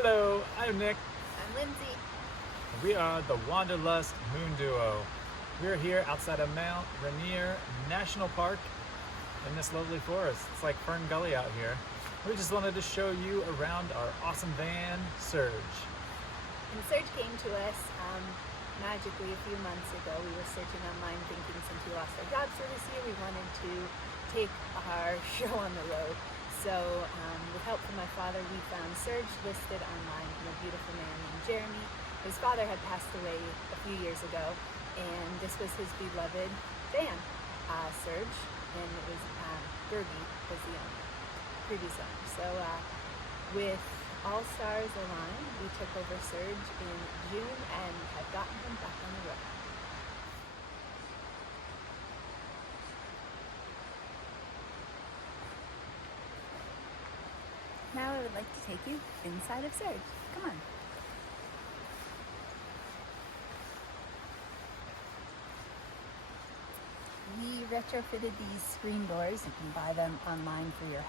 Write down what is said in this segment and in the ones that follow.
Hello, I'm Nick. I'm Lindsay. We are the Wanderlust Moon Duo. We're here outside of Mount Rainier National Park in this lovely forest. It's like Fern Gully out here. We just wanted to show you around our awesome van, Serge. And Serge came to us magically a few months ago. We were searching online thinking since we lost our jobs for this year, we wanted to take our show on the road. So with help from my father, we found Serge listed online from a beautiful man named Jeremy. His father had passed away a few years ago, and this was his beloved van, Serge, and it was Bergie was the owner, previous owner. So with all stars aligned, we took over Serge in June and have gotten him back on the road. Now I would like to take you inside of Serge. Come on. We retrofitted these screen doors. You can buy them online for your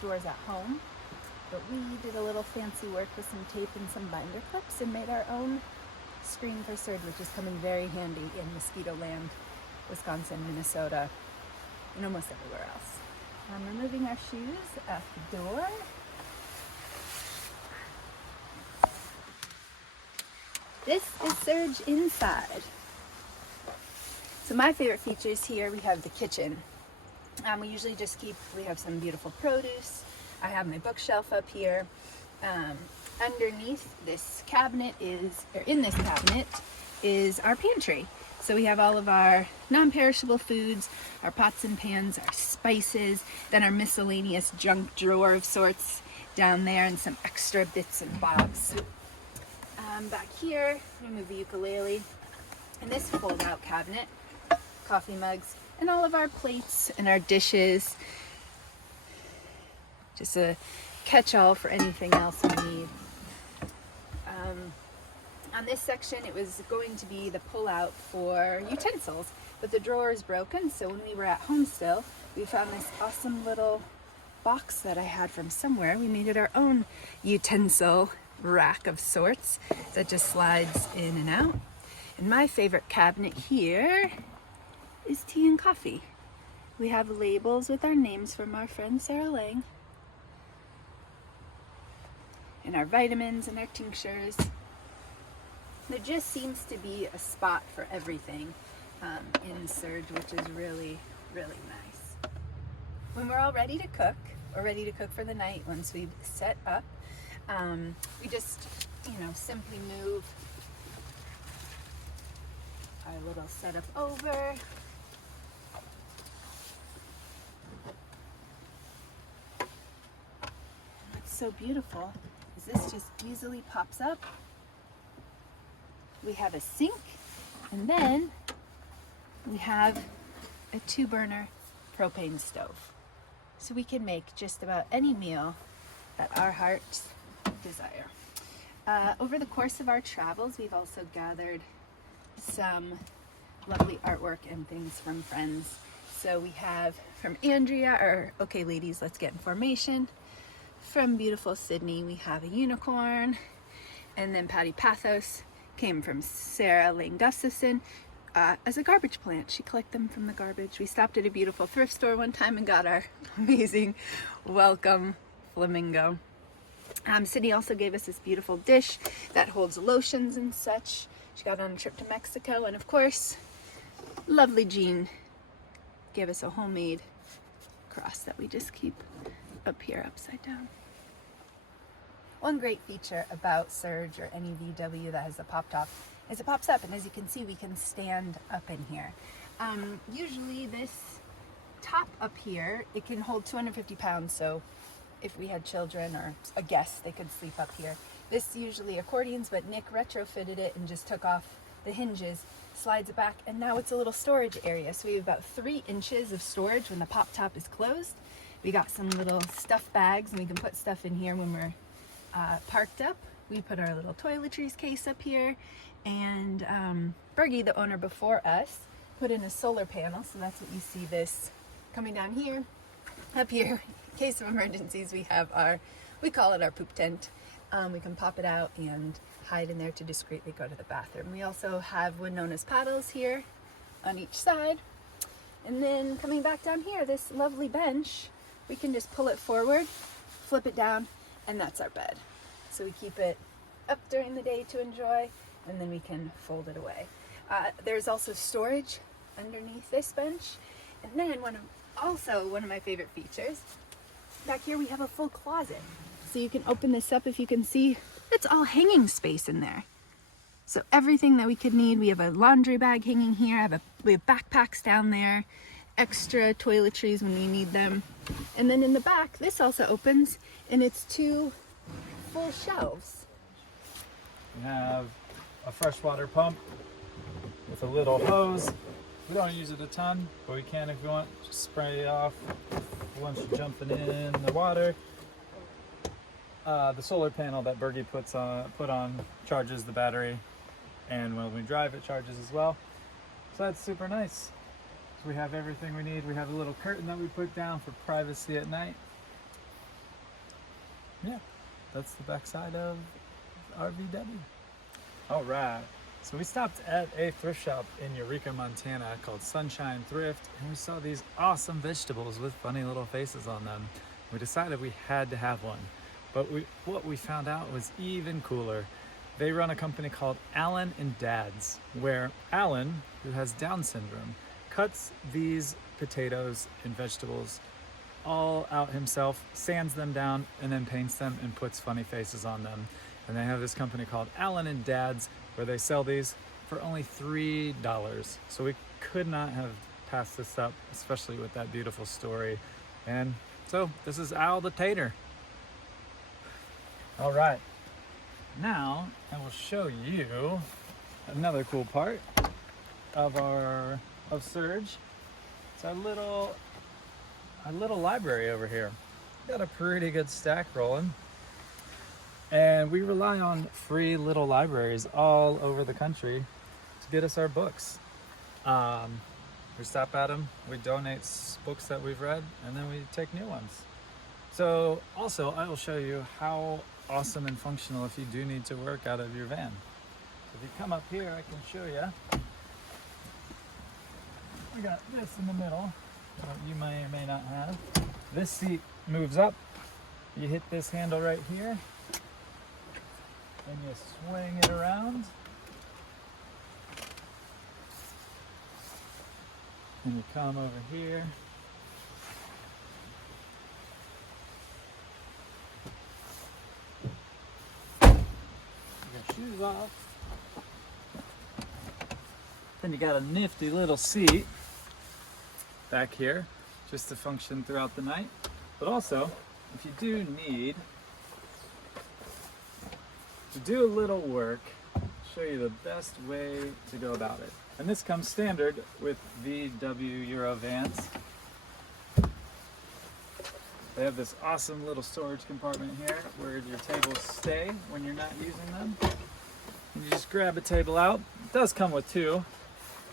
doors at home. But we did a little fancy work with some tape and some binder clips and made our own screen for Serge, which is coming very handy in Mosquito Land, Wisconsin, Minnesota, and almost everywhere else. Removing our shoes at the door. This is Serge inside. So my favorite features here, we have the kitchen. We usually we have some beautiful produce. I have my bookshelf up here. Underneath this cabinet in this cabinet is our pantry. So we have all of our non-perishable foods, our pots and pans, our spices, then our miscellaneous junk drawer of sorts down there, and some extra bits and bobs. Back here, remove the ukulele, and this fold-out cabinet, coffee mugs, and all of our plates and our dishes. Just a catch-all for anything else we need. On this section, it was going to be the pull-out for utensils, but the drawer is broken, so when we were at home still, we found this awesome little box that I had from somewhere. We made it our own utensil rack of sorts that just slides in and out. And my favorite cabinet here is tea and coffee. We have labels with our names from our friend Sarah Lang, and our vitamins and our tinctures. There just seems to be a spot for everything in Serge, which is really, really nice. When we're all ready to cook, or ready to cook for the night, once we've set up, we just, simply move our little setup over. What's so beautiful is this just easily pops up. We have a sink, and then we have a 2-burner propane stove. So we can make just about any meal that our hearts desire. Over the course of our travels, we've also gathered some lovely artwork and things from friends. So we have from Andrea, or Okay Ladies, Let's Get in Formation. From beautiful Sydney, we have a unicorn. And then Patty Pathos came from Sarah Lane Gustafson as a garbage plant. She collected them from the garbage. We stopped at a beautiful thrift store one time and got our amazing welcome flamingo. Sydney also gave us this beautiful dish that holds lotions and such. She got on a trip to Mexico. And of course, lovely Jean gave us a homemade cross that we just keep up here upside down. One great feature about Serge or any VW that has a pop top is it pops up, and as you can see, we can stand up in here. Usually this top up here, it can hold 250 pounds, so if we had children or a guest, they could sleep up here. This usually accordions, but Nick retrofitted it and just took off the hinges, slides it back, and now it's a little storage area. So we have about 3 inches of storage when the pop top is closed. We got some little stuff bags, and we can put stuff in here when we're parked up. We put our little toiletries case up here, and Bergie, the owner before us, put in a solar panel, so that's what you see this coming down here. Up here, in case of emergencies, we have we call it our poop tent. We can pop it out and hide in there to discreetly go to the bathroom. We also have what known as paddles here on each side. And then coming back down here, this lovely bench, we can just pull it forward, flip it down, and that's our bed. So we keep it up during the day to enjoy, and then we can fold it away. There's also storage underneath this bench. And then one of my favorite features, back here we have a full closet. So you can open this up. If you can see, it's all hanging space in there. So everything that we could need, we have a laundry bag hanging here, we have backpacks down there, extra toiletries when we need them. And then in the back, this also opens, and it's 2 full shelves. We have a freshwater pump with a little hose. We don't use it a ton, but we can if you want. Just spray it off once you're jumping in the water. The solar panel that Bergie put on charges the battery, and when we drive it charges as well. So that's super nice. So we have everything we need. We have a little curtain that we put down for privacy at night. Yeah, that's the backside of our VW. All right, so we stopped at a thrift shop in Eureka, Montana called Sunshine Thrift, and we saw these awesome vegetables with funny little faces on them. We decided we had to have one. But what we found out was even cooler. They run a company called Alan and Dad's, where Alan, who has Down syndrome, cuts these potatoes and vegetables all out himself, sands them down, and then paints them and puts funny faces on them. And they have this company called Alan and Dad's, where they sell these for only $3. So we could not have passed this up, especially with that beautiful story. And so this is Al the Tater. All right, now I will show you another cool part of Serge. It's our little library over here. Got a pretty good stack rolling, and we rely on free little libraries all over the country to get us our books. We stop at them, we donate books that we've read, and then we take new ones. So also I will show you how awesome and functional if you do need to work out of your van. So if you come up here, I can show you. We got this in the middle, what you may or may not have. This seat moves up. You hit this handle right here, and you swing it around. And you come over here. Shoes off. Then you got a nifty little seat back here just to function throughout the night. But also, if you do need to do a little work, I'll show you the best way to go about it. And this comes standard with VW Eurovans. They have this awesome little storage compartment here where your tables stay when you're not using them. And you just grab a table out. It does come with 2.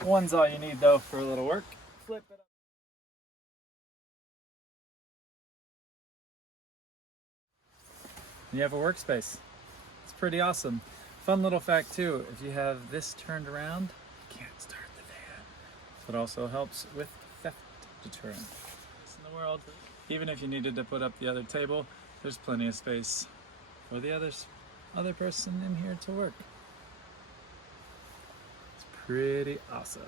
One's all you need though for a little work. Flip it up. You have a workspace. It's pretty awesome. Fun little fact too, if you have this turned around, you can't start the van. It also helps with theft deterrent. It's in the world. Even if you needed to put up the other table, there's plenty of space for the other person in here to work. It's pretty awesome.